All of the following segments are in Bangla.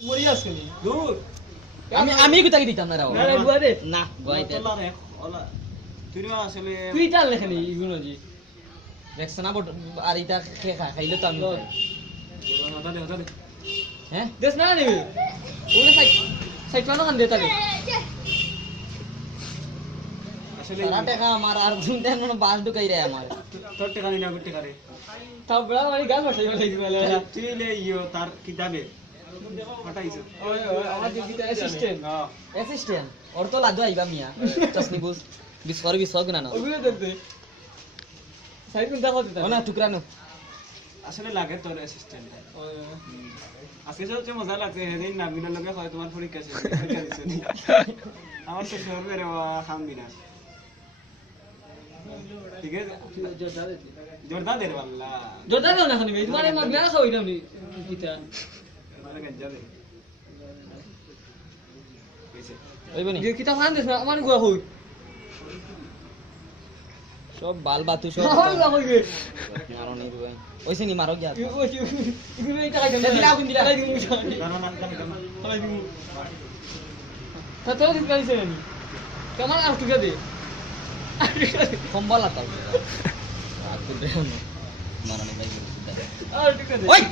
মরি আসেনি দূর আমি কোথাকে দিতাম না রাও না রে বুয়ারে না গোয়াইতে তোলা রে ওলা তুই না আসলে তুই চাল লেখনি ইগুলো জি দেখছ না বট আর এটা খাইলে তো আমি হঠাৎ হঠাৎ হ্যাঁ দেশ না নিবি ওরে সাইড পানো কান দেতা রে আসলে সারা টাকা আমার আর দুটা বাস ঢুকাই রে আমার তোর টাকা নিনা গুটি করে তাও বড় মানে গাল বসাই বলে দিলা তুই লে ইয়ো তার কিতাবে হটাইছো ওই আমার দিদি তা অ্যাসিস্ট্যান্ট হ্যাঁ অ্যাসিস্ট্যান্ট ওর তো লাদু আইবা মিয়া চসনি বুঝ বিশ না না ওগুলো দেখতে সাইড কোন দেখো দিতা না টুকরানো আসলে লাগে তোর অ্যাসিস্ট্যান্ট আজকে সবচেয়ে মজা লাগছে সেদিন নাবিনের লগে হয় তোমার পরীক্ষা শেষ পরীক্ষা দিছো নি আমার তো সরবে রে খামবি না ঠিক আছে জোরদার দে বাল্লা জোরদার না খানি মানে আমার বিয়া খাওয়াই না নি দিতা মানে গঞ্জা দে কইছে ওইবনি যে কিতা ফান দেছ না আমার গুয়া হই সব বাল বাতু সব আমার গুয়া হই গে মারো নেই ভাই ওইসে নি মারো গিয়া ইগুলো এটা কাজ না দিলা আগুন দিলা। দিমু দাঁড়া না দাঁড়া দিমু তা তো দিন গাইছে নি কেমন আর টুকে দে কম্বল আতাও আর তো দেও না মারো নেই ভাই আর টুকে দে ওই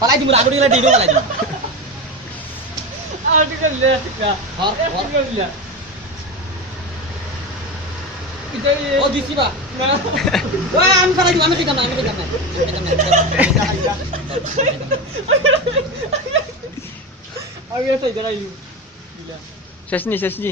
পালাই দিমু আগুন দিলা দিও পালাই দিমু আর টুকে লে টিকা হ্যাঁ, হ্যাঁ। টুকে দিলা কিতা ও দিছি বা না ওই আমি পালাই দিমু আমি কি কাম না আমি এটা গড়াই দিলা শেষ নি